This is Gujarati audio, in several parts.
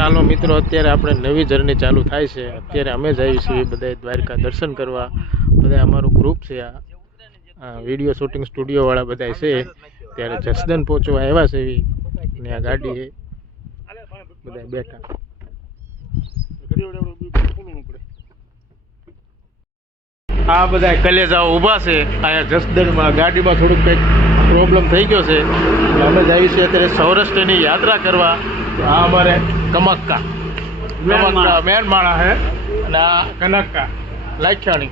ચાલો મિત્રો, અત્યારે આપણે નવી જર્ની ચાલુ થાય છે. અત્યારે અમે જઈએ છીએ બધા દ્વારકા દર્શન કરવા. બધા અમારું ગ્રુપ છે આ. વીડિયો શૂટિંગ સ્ટુડિયોવાળા બધા છે. ત્યારે જસદન પહોંચવા આવ્યા છે એવી. ને આ ગાડી બધા બેઠા. આ બધા કલેજાઓ ઊભા છે. અહીંયા જસદણમાં ગાડીમાં થોડુંક કંઈક પ્રોબ્લેમ થઈ ગયો છે. અમે જઈએ છીએ અત્યારે સૌરાષ્ટ્રની યાત્રા કરવા. આ અમારે કમક્કા. કમક્કા મેન માણા છે અને આ કનક્કા. લાખ્યાણી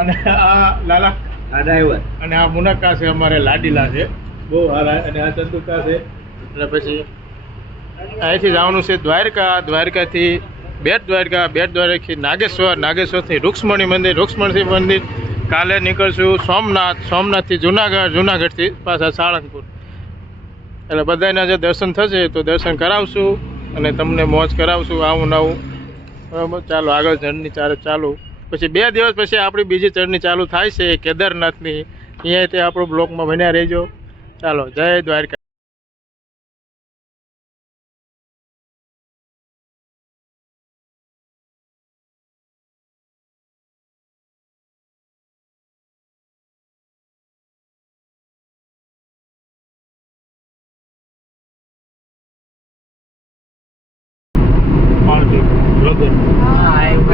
અને આ લાલા. ડ્રાઈવર. અને આ મુનક્કા છે અમારે લાડીલા છે. બહુ સારા અને આ ચંદુકા છે. એટલે પછી અહીંથી જવાનું છે દ્વારકા. દ્વારકાથી બેટ દ્વારકા બેટ દ્વારકાથી નાગેશ્વર નાગેશ્વરથી રૂક્ષ્મણી મંદિર રૂક્ષ્મણી મંદિર. કાલે નીકળશું સોમનાથ. સોમનાથથી જુનાગઢ જુનાગઢથી પાછા સાળંગપુર. એટલે બધાના જે દર્શન થશે તો દર્શન કરાવશું અને તમને મોજ કરાવશું આવું નવું બરાબર? ચાલો, આગળ જર્ની ચાલે ચાલુ. પછી બે દિવસ પછી આપણી બીજી ચરની ચાલુ થાય છે કેદારનાથની. અહીંયા તે આપણો બ્લોકમાં બન્યા રહેજો. ચાલો, જય Dwarka.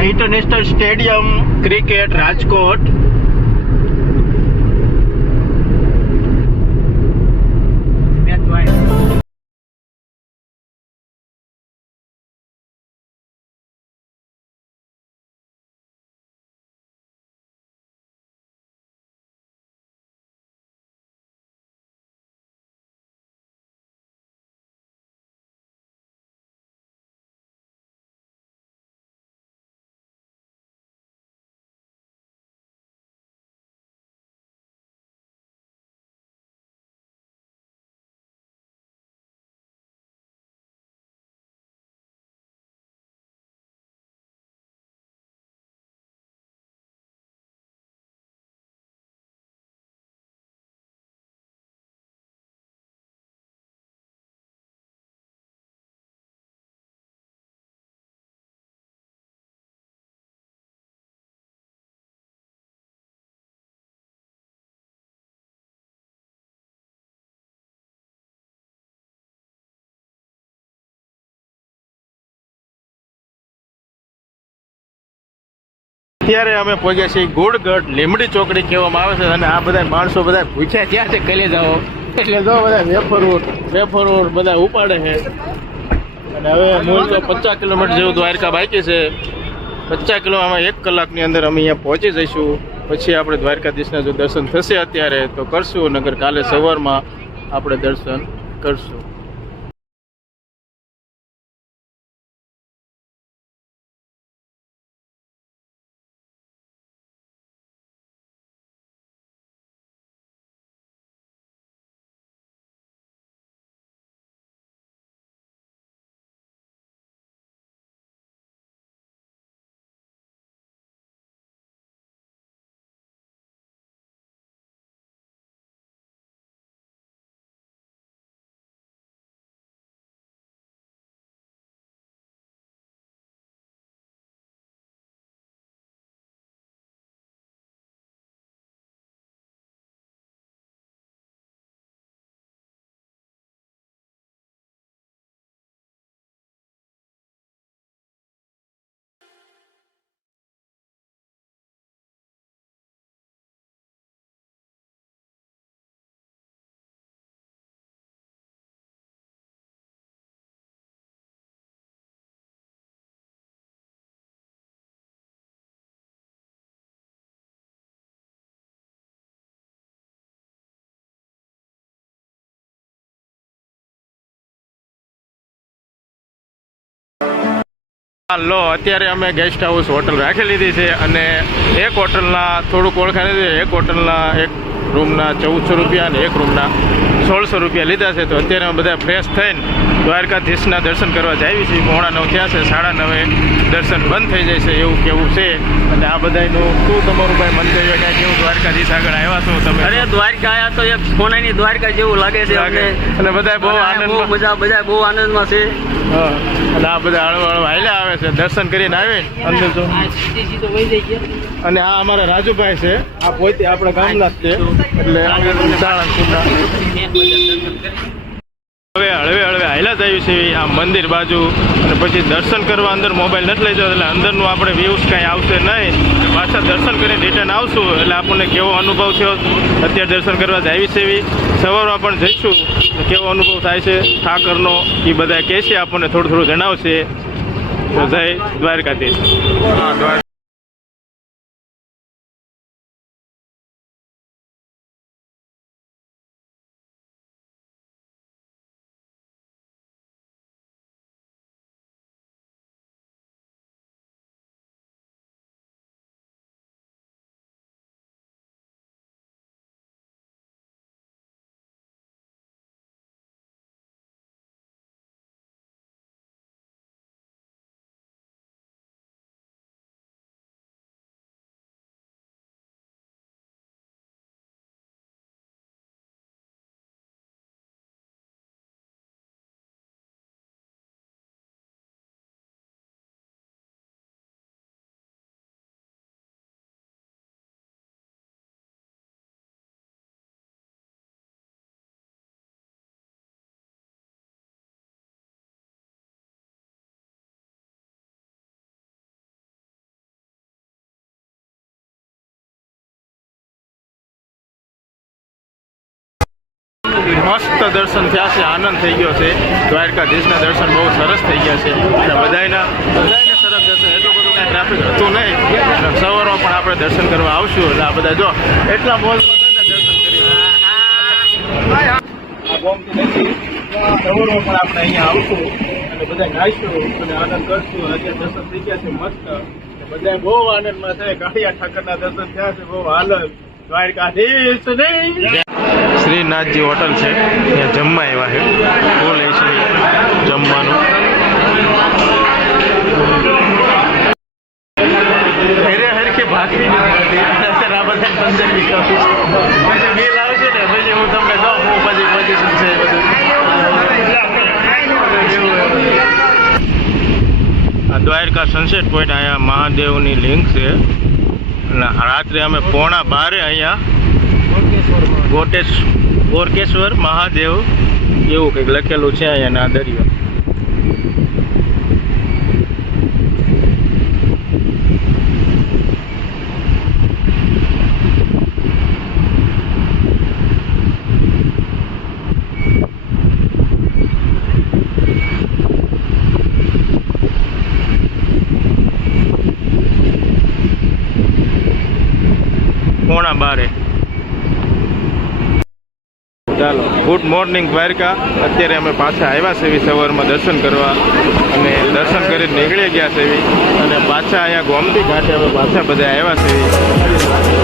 International stadium cricket Rajkot અત્યારે અમે પહોંચ્યા છીએ ગોળગઢ લીમડી ચોકડી કહેવામાં આવે છે અને આ બધા માણસો બધા પૂછ્યા ક્યાં છે? કલે જાઓ. એટલે જો બધા વેફર રોડ વેફર રોડ બધા ઉપાડે છે. અને હવે મૂળ તો પચાસ કિલોમીટર જેવું દ્વારકા બાકી છે. પચાસ કિલોમાં એક કલાકની અંદર અમે અહીંયા પહોંચી જઈશું. પછી આપણે દ્વારકાધીશના જો દર્શન થશે અત્યારે, તો કરશું. નગર કાલે સવારમાં આપણે દર્શન કરશું. લો, અત્યારે અમે ગેસ્ટ હાઉસ હોટલ રાખી લીધી છે અને એક હોટલના થોડુંક ઓળખાણ છે, એક હોટલના એક રૂમના ચૌદસો રૂપિયા અને એક રૂમના સોળસો રૂપિયા લીધા છે. તો અત્યારે અમે બધા ફ્રેશ થઈને દ્વારકાધીશના દર્શન કરવા જાય છે. પોણા નવ થયા છે સાડા નવે દર્શન બંધ થઈ જાય છે એવું કેવું છે. અને આ બધાનું શું તમારું ભાઈ મંતવ્ય ક્યાં કેવું દ્વારકાધીશ આગળ આવ્યા છો તમે? અરે દ્વારકા આવ્યા તો એક સોનાની દ્વારકા જેવું લાગે છે. અને બધા બહુ આનંદ બધા બધા બહુ આનંદમાં છે. હા. અને આ બધા હળવા હળવા હાલ્યા આવે છે. દર્શન કરીને આવે? અંદર તો અને આ અમારા રાજુભાઈ છે. આ પોતે આપણા ગામના જ છે. એટલે સાળંગપુરના હવે હળવે હળવે હાલ્યા જ આવ્યું છે આ મંદિર બાજુ. અને પછી દર્શન કરવા અંદર મોબાઈલ નથી લઈ જતો, એટલે અંદરનું આપણે વ્યૂઝ કાંઈ આવશે નહીં. પાછા દર્શન કરીને રિટર્ન આવશું, એટલે આપણને કેવો અનુભવ થયો? અત્યારે દર્શન કરવા જાય છે એવી સવારમાં પણ જઈશું કેવો અનુભવ થાય છે? ઠાકરનો એ બધા કહે છે આપણને થોડું થોડું જણાવશે. જય દ્વારકાધીશ. મસ્ત દર્શન થયા છે, આનંદ થઈ ગયો છે. દ્વારકાધીશના દર્શન બહુ સરસ થઈ ગયા છે. અને બધાયના, બધાયને સરસ દર્શન. એટલું બધું કાંઈ ટ્રાફિક હતું નહીં. સવારમાં પણ આપણે દર્શન કરવા આવશું. એટલે આ બધા જો, એટલા મોલ સવારમાં પણ આપણે અહીંયા આવશું. અને બધા ગાઈશું અને આનંદ કરશું. અત્યારે દર્શન થઈ ગયા છે મસ્ત. બધા બહુ આનંદમાં છે. કાળિયા ઠાકરના દર્શન થયા છે. બહુ નહીં શ્રીનાથજી હોટલ છે. ત્યાં જમવા આવ્યા છે. ફૂલ એસી જમવાનું. હેરે હરખી ભાખરી નથી મળતી. આ બધા પંજાબી ખાવું છે. પછી બિલ આવશે ને પછી હું તમને કહું હું પછી પોઝિશન છે બધું. દ્વારકા સનસેટ પોઈન્ટ અહીંયા મહાદેવની લિંક છે. રાત્રે અમે પોણા બારે અહીંયા ગોટેશ ગોરકેશ્વર મહાદેવ એવું કંઈક લખેલું છે અહીંયાના દરિયો પોણા બારે. ચાલો ગુડ મોર્નિંગ દ્વારકા. અત્યારે અમે પાછા આવ્યા છે એવી સવારમાં દર્શન કરવા. અને દર્શન કરી નીકળી ગયા છે એવી. અને પાછા અહીંયા ગોમતી ઘાટે અમે પાછા બધા આવ્યા છે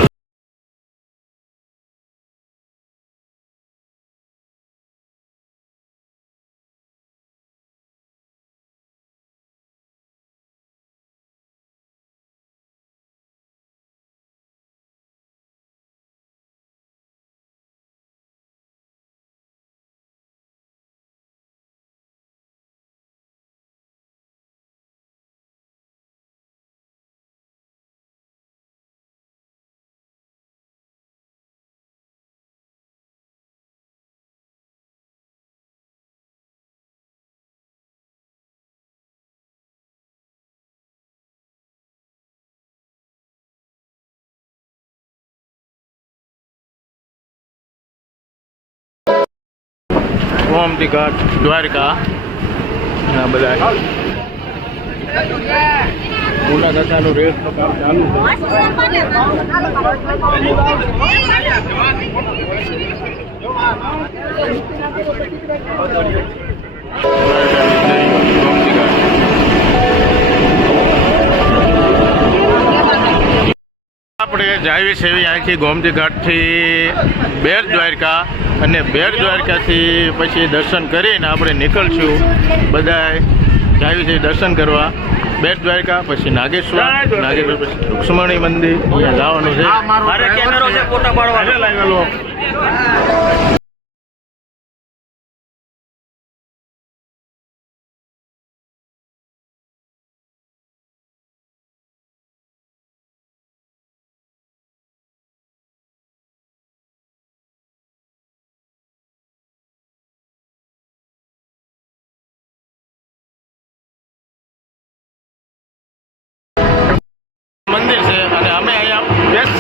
ગોમતી ઘાટ દ્વારકા આ બધા મુલા કાકાનું રેસનું કામ ચાલુ છે જાવી છે એવી અહીંથી ગોમતી ઘાટથી બેર દ્વારકા અને બેર દ્વારકાથી પછી દર્શન કરીને આપણે નીકળશું. બધાય જાવી છે દર્શન કરવા. બેટ દ્વારકા પછી નાગેશ્વર નાગેશ્વર પછી રૂક્ષ્મણી મંદિર. અહીંયા જવાનું છે.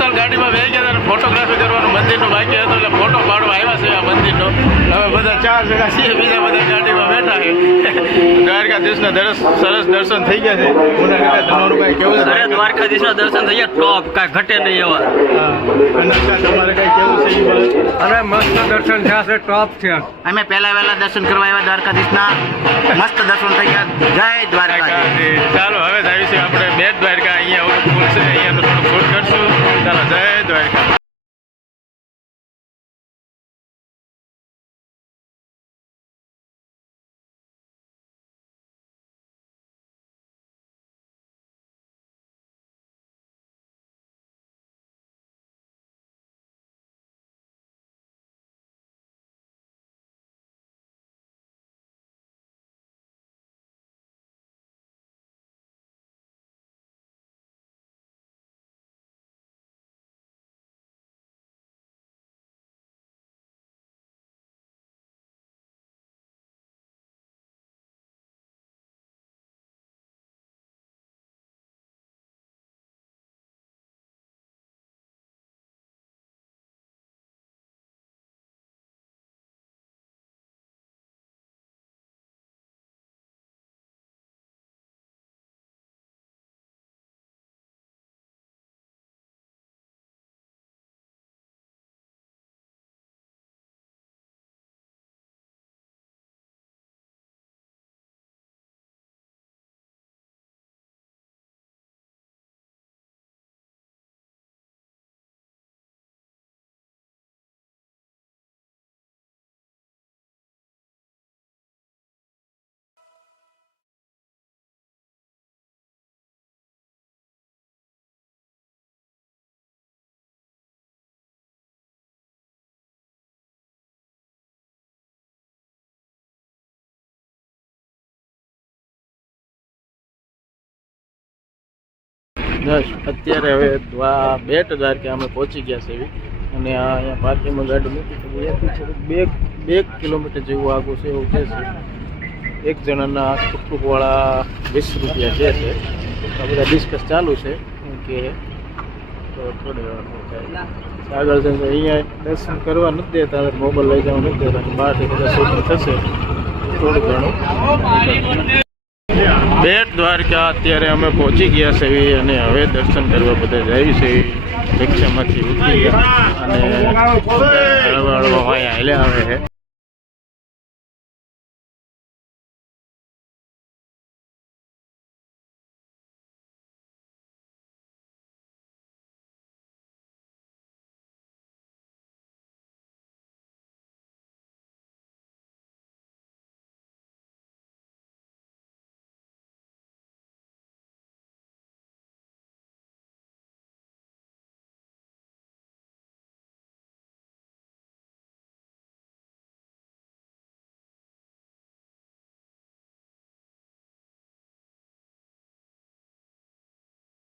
અહીંયા ગાડીમાં બેસી ગયા અને ફોટોગ્રાફી કરવાનું મંદિરનું બાકી હતું એટલે ફોટો પાડવા આવ્યા છે આ મંદિરનો. હવે બધા ચાર જણા છીએ બીજા બધા ગાડીમાં બેઠા છે. દ્વારકાધીશના દરસ સરસ દર્શન થઈ ગયા છે. મુના તમારું કાંઈ કેવું છે? દ્વારકાધીશના દર્શન થઈ ગયા ટોપ કાંઈ ઘટે નહીં એવા. હા તમારે કાંઈ કેવું છે? અરે મસ્ત દર્શન થયા છે ટોપ છે. અમે પહેલા વહેલા દર્શન કરવા આવ્યા દ્વારકાધીશના. મસ્ત દર્શન થઈ ગયા. જય દ્વારકાધીશ. ચાલો હવે થાય છે આપણે બે દ્વારકા. અહીંયા ઓલું છે અહીંયા થોડું શૂટ કરશું. ચાલો જય દ્વારકા બસ અત્યારે હવે દ્વા હજાર કે અમે પહોંચી ગયા છે એવી. અને આ અહીંયા પાર્કિંગમાં ગાડી મૂકી છે. બે બે કિલોમીટર જેવું આગું છે એવું છે. એક જણાના ટુકટુકવાળા વીસ રૂપિયા જે છે. આ બધા ડિસ્કસ ચાલુ છે. કે તો થોડી વાર. આગળ જશે અહીંયા દર્શન કરવા નથી દેતા. મોબાઈલ લઈ જવા નથી દેતા. બહારથી બધા શૂટિંગ થશે. થોડું ઘણું. બેટ દ્વારકા અત્યારે અમે પહોંચી ગયા છે અને હવે દર્શન કરવા બધા જાય છે. રિક્ષામાંથી ઉતરી ગયા અને હળવા હળવા હોય હાલ્યા આવે છે.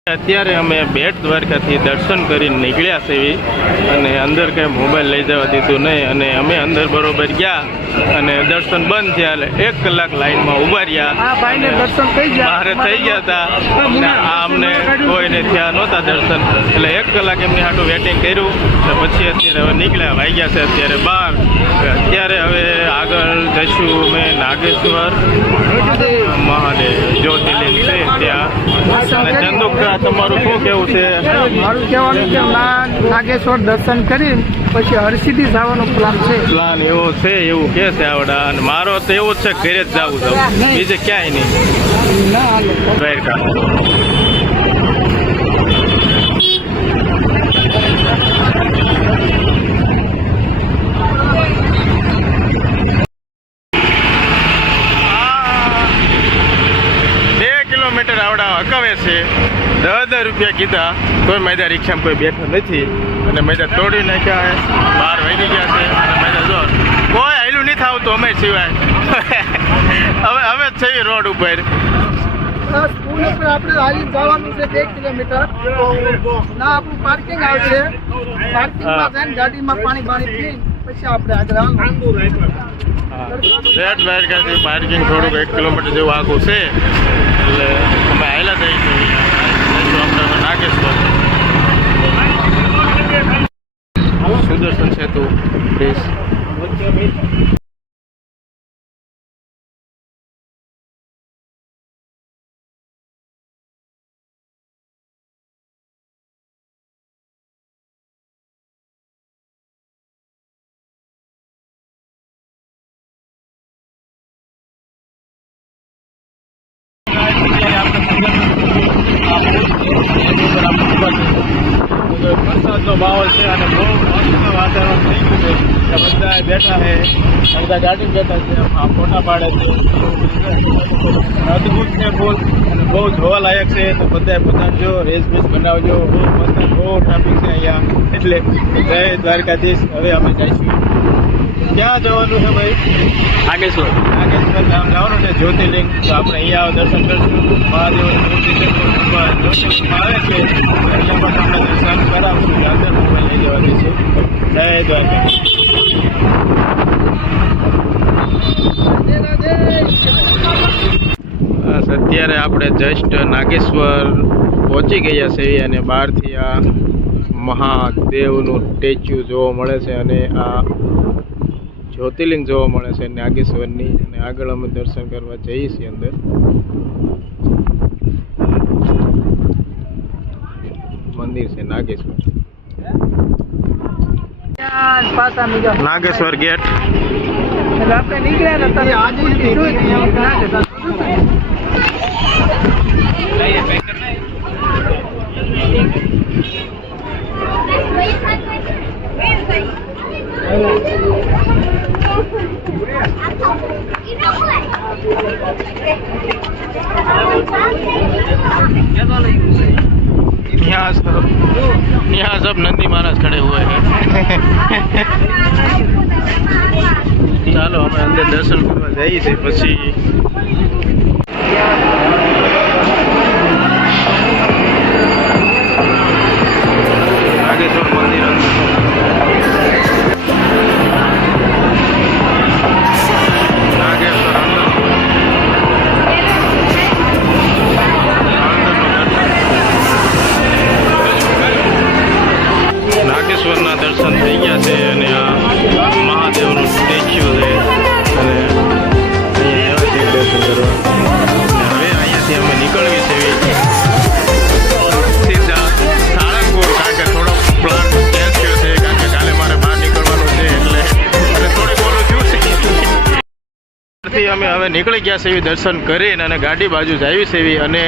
અત્યારે અમે બેટ દ્વારકાથી દર્શન કરીને નીકળ્યા છે અને અંદર કંઈ મોબાઈલ લઈ જવા દીધું નહીં અને અમે અંદર બરોબર ગયા. અને દર્શન બંધ થયા એટલે એક કલાક લાઈનમાં ઊભા રહ્યા. અને ગયા. બહાર થઈ ગયા હતા. અને આ અમને કોઈને થયા નહોતા દર્શન. એટલે એક કલાક એમની હાટું વેટિંગ કર્યું. ને પછી અત્યારે હવે નીકળ્યા વાગ્યા છે અત્યારે બાર. અત્યારે હવે આગળ જઈશું અમે નાગેશ્વર. મહાદેવ જ્યોતિર્લિંગ છે ત્યાં. અને ચંદુકા તમારું શું કેવું છે? મારું કહેવાનું કે નાગેશ્વર દર્શન કરી પછી હરસિદ્ધિ જવાનો પ્લાન છે. પ્લાન એવો છે એવું કે છે આવડા. અને મારો તો એવો જ છે ઘરે જ જવું છું. બીજે ક્યાંય નહીં. ના ગેરકામ કિલોમીટર આવડા હકાવે છે. દસ રૂપિયા કીધા કોઈ મેદા રિક્ષામાં કોઈ બેઠો નથી. અને મેદા તોડી નાખ્યા છે. બહાર વહી ગયા છે. અને મેદા જો કોઈ હાયલું નહીં થાવ તો અમે સિવાય. હવે અમે જ છીએ રોડ ઉપર. સ્કૂલ ઉપર આપણે હાલી જવાનું છે બે કિલોમીટર. ના આપણું પાર્કિંગ આવશે પાર્કિંગમાં જઈને ગાડીમાં પાણી પાણી પી પછી આપણે આગળ આવવાનું રેડ દ્વારકાથી પાર્કિંગ થોડુંક એક કિલોમીટર જેવું આગું છે. એટલે અમે આવેલા થઈ હવે નાગેશ્વર સુદર્શન સેતુ બ્રિજ વરસાદનો માહોલ છે અને બહુ મસ્ત વાતાવરણ થઈ ગયું છે. બધા બેઠા છે. બધા ગાડી બેઠા છે. ફોટા પાડે છે. અદભુત છે ફૂલ. અને બહુ જોવા લાયક છે. તો બધા પોતાનો રેસ બેસ બનાવજો. બહુ મસ્ત, બહુ ટ્રાફિક છે અહીંયા. એટલે જય દ્વારકાધીશ. હવે અમે જઈશું. ક્યાં જવાનું છે ભાઈ? નાગેશ્વર નાગેશ્વર ધામ જવાનું છે જ્યોતિર્લિંગ. તો આપણે અહીંયા આવો દર્શન કરશું. મહાદેવ જ્યોતિર્લિંગમાં આવે છે. અહીંયા પણ આપણે દર્શન કરાવશું. અંદર મોબાઈલ લઈ જવાની છે. જય દ્વારકા. અત્યારે આપણે જસ્ટ નાગેશ્વર પહોંચી ગયા છીએ અને બહારથી આ મહાદેવનું સ્ટેચ્યુ જોવા મળે છે અને આ જ્યોતિર્લિંગ જોવા મળે છે નાગેશ્વરની. અને આગળ અમે દર્શન કરવા જઈએ છીએ અંદર. મંદિર છે નાગેશ્વર. નાગેશ્વર ગેટ. આપણે નીકળ્યા ને તને આજુબાજુ જોયું જ ના જતા. यहाँ सब यहाँ सब नंदी महाराज खड़े हुए हैं ચાલો અમે અંદર દર્શન કરવા જઈએ છીએ પછી નીકળી ગયા છે એવી દર્શન કરીને અને ગાડી બાજુ જાવી છે એવી. અને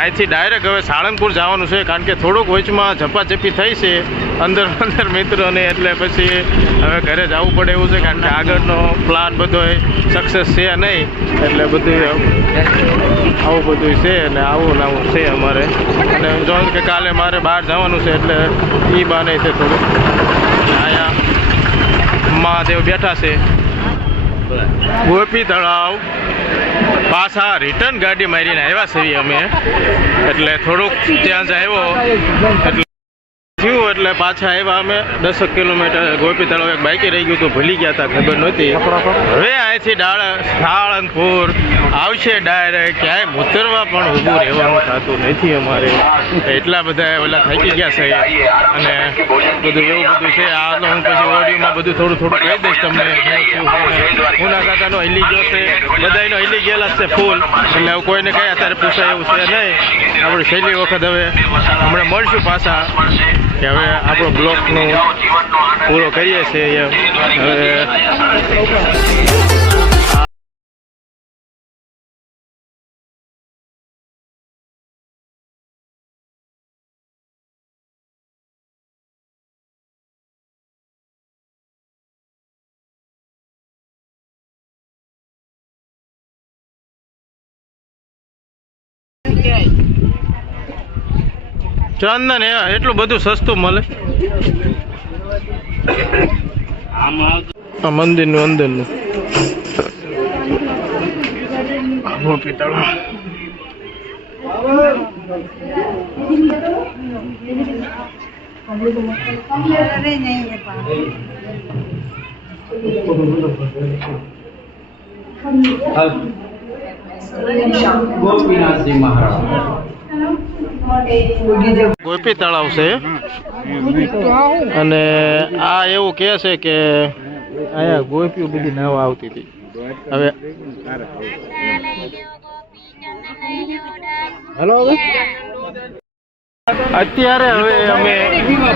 અહીંથી ડાયરેક્ટ હવે સાળંગપુર જવાનું છે, કારણ કે થોડુંક વચમાં ઝપાઝપી થઈ છે અંદર અંદર મિત્રોને, એટલે પછી હવે ઘરે જવું પડે એવું છે, કારણ કે આગળનો પ્લાન બધો સક્સેસ છે નહીં. એટલે બધું આવું બધું છે અને આવું આવું છે અમારે. અને જો કે કાલે મારે બહાર જવાનું છે, એટલે એ બાને છે થોડું અહીંયા મહાદેવ બેઠા છે. ગોપી તળાવ. પાછા રિટર્ન ગાડી મારીને આવ્યા છીએ અમે. એટલે થોડુંક ત્યાં જ આવ્યો. એટલે થયું એટલે પાછા આવ્યા અમે. દસક કિલોમીટર ગોપી તળાવ એક બાઈકે રહી ગયું તો ભૂલી ગયા હતા, ખબર નહોતી. હવે અહીંથી સાળંગપુર આવશે ડાયરેક્ટ ક્યાંય ઉતરવા પણ ઊભું રહેવાનું થતું નથી અમારે. એટલા બધા ઓલા થાકી ગયા છે. અને બધું એવું બધું છે. આ તો હું પછી ઓડિયોમાં બધું થોડું થોડું કહી દઈશ તમને. શું થયું શું હું ના કાકાનો હિલી ગયો છે. બધાનો હિલી ગયેલા છે ફૂલ. એટલે હું કોઈને કઈ અત્યારે પૂછાય એવું છે નહીં. આપણે છેલ્લી વખત હવે હમણાં મળશું પાછા. કે હવે આપણો બ્લોકનું પૂરો કરીએ છીએ હવે ચંદન એ એટલું બધું સસ્તું મળે. આ મંદિરનું અંદરનું. ગોપીનાથજી તળાવ ગોપી તળાવ છે. અને આ એવું કહે છે કે અહીંયા ગોપીઓ બધી નવા આવતી હતી. હવે અત્યારે હવે અમે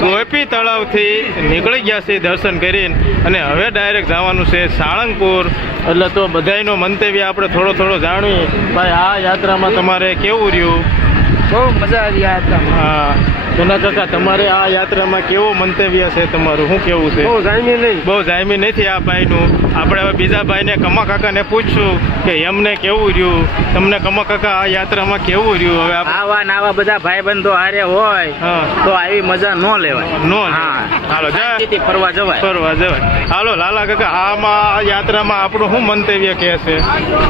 ગોપી તળાવથી નીકળી ગયા છીએ દર્શન કરીને અને હવે ડાયરેક્ટ જવાનું છે સાળંગપુર. એટલે તો બધાનો મંતવ્ય આપણે થોડો થોડો જાણીએ ભાઈ, આ યાત્રામાં તમારે કેવું રહ્યું? બહુ મજા આવી યાત્રામાં હા. સોના કાકા તમારે આ યાત્રામાં કેવો મંતવ્ય છે તમારું? શું કેવું છે? જામી નહીં. બહુ જાયમી નથી આ ભાઈનું. આપણે હવે બીજા ભાઈને કમા કાકાને પૂછશું કે એમને કેવું રહ્યું? તમને કમા કાકા આ યાત્રામાં કેવું રહ્યું? હવે આવા નાવા આવા બધા ભાઈબંધો હારે હોય હા. તો આવી મજા ન લેવાય. નો હા. હાલો ફરવા જવાય. ફરવા જવાય. હાલો લાલા કાકા આમાં આ યાત્રામાં આપણું શું મંતવ્ય કહે છે?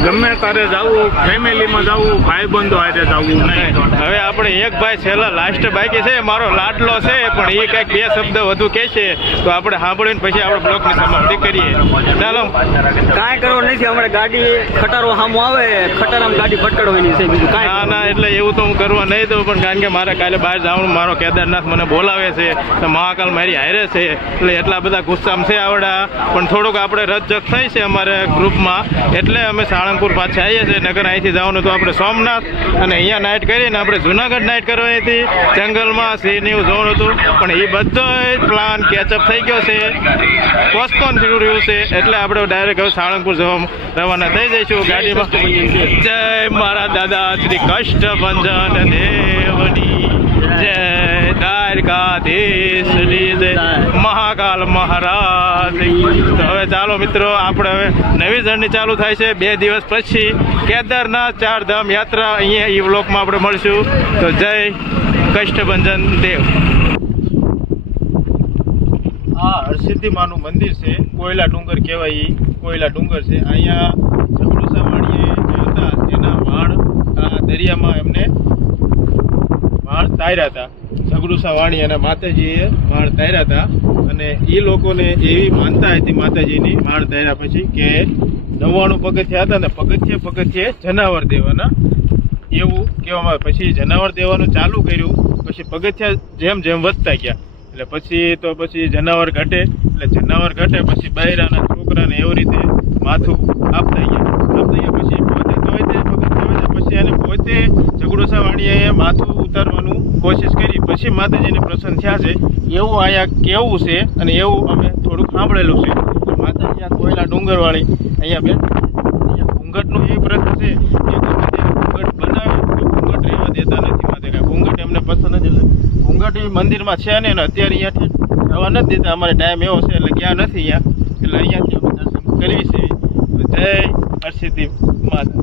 ગમે તારે જવું ફેમિલીમાં જવું ભાઈ બંધો હારે જવું નહીં. હવે આપણે એક ભાઈ છેલ્લા લાસ્ટ બાકી છે. મારો લાડલો છે પણ એ કંઈક બે શબ્દ વધુ કહે છે તો આપણે સાંભળીને પછી આપણે બ્લોકની સમાપ્તિ કરીએ. ચાલો. કાંઈ કરવું નથી હમણાં ગાડી ખટારો સામો આવે ખટારામાં ગાડી ભટકડવાની છે બીજું ના ના એટલે એવું તો હું કરવા નહીં દઉં પણ કારણ કે મારે કાલે બહાર જવાનું મારો કેદારનાથ મને બોલાવે છે તો મહાકાલ મારી હારે છે એટલે એટલા બધા ગુસ્સામાં છે આવડા. પણ થોડુંક આપણે રજજક થઈ છે અમારે ગ્રુપમાં એટલે અમે સાળંગપુર પાછા આવીએ છીએ નગર અહીંથી જવાનું તો આપણે સોમનાથ અને અહીંયા નાઇટ કરીને આપણે જુનાગઢ નાઇટ કરવાની હતી જંગલમાં સિંહને એવું ઝોન હતું, પણ એ બધો પ્લાન કેચઅપ થઈ ગયો છે. પોસ્ટપોન થઈ રહ્યું છે, એટલે આપણે ડાયરેક્ટ હવે સાળંગપુર જવા રવાના થઈ જઈશું ગાડીમાં. જય મારા દાદા, શ્રી કષ્ટભંજન દેવની. જય દ્વારકાધીશની જય મહાકાલ મહારાજ. હવે ચાલો મિત્રો, આપણે હવે નવી જર્ની ચાલુ થાય છે. બે દિવસ પછી કેદારનાથ ચાર ધામ યાત્રા અહીંયા એ બ્લોકમાં આપણે મળશું. તો જય કષ્ટભંજન દેવ. આ હરસિદ્ધિમાનું મંદિર છે, કોયલા ડુંગર કહેવાય એ કોયલા ડુંગર છે. અહીંયા જબરુસા વાણીએ જે હતા એના વાણ આ દરિયામાં એમને વાળ તાર્યા હતા. સગડુસા વાણી અને માતાજીએ વાળ તાર્યા હતા અને એ લોકોને એવી માનતા હતી માતાજીની વાળ તાર્યા પછી કે નવ્વાણું પગથિયા હતા ને પગથિયે પગથિયે જનાવર દેવાના. એવું કહેવામાં આવે. પછી જનાવર દેવાનું ચાલુ કર્યું, પછી પગથિયા જેમ જેમ વધતા ગયા. એટલે પછી તો પછી જનાવર ઘટે, એટલે જનાવર ઘટે પછી બહેરાના છોકરાને એવી રીતે માથું આપતા ગયા. આપતા ગયા પછી પોતે ધોઈ દે, પગથિયા હોય પછી એને પોતે ઝઘડોસા વાણીએ માથું ઉતારવાનું કોશિશ કરી. પછી માતાજીને પ્રસન્ન થયા છે. એવું અહીંયા કેવું છે અને એવું અમે થોડુંક સાંભળેલું છે. માતાજી આ કોયલા ડુંગરવાળી અહીંયા બે અહીંયા ઘૂંઘટનું એ પ્રશ્ન છે કે ગમે ત્યારે ઘૂંઘટ બનાવે તો ઘૂંઘટ રહેવા દેતા નથી કાંઈ ઘૂંઘટ એમને પસંદ નથી, એટલે ઘૂંઘટ મંદિરમાં છે ને, અને અત્યારે અહીંયાથી જવા નથી દેતા, અમારે ટાઈમ એવો છે, એટલે ગયા નથી અહીંયા. એટલે અહીંયાથી અમે દર્શન કરવી છે જય હરસિદ્ધિ માતા.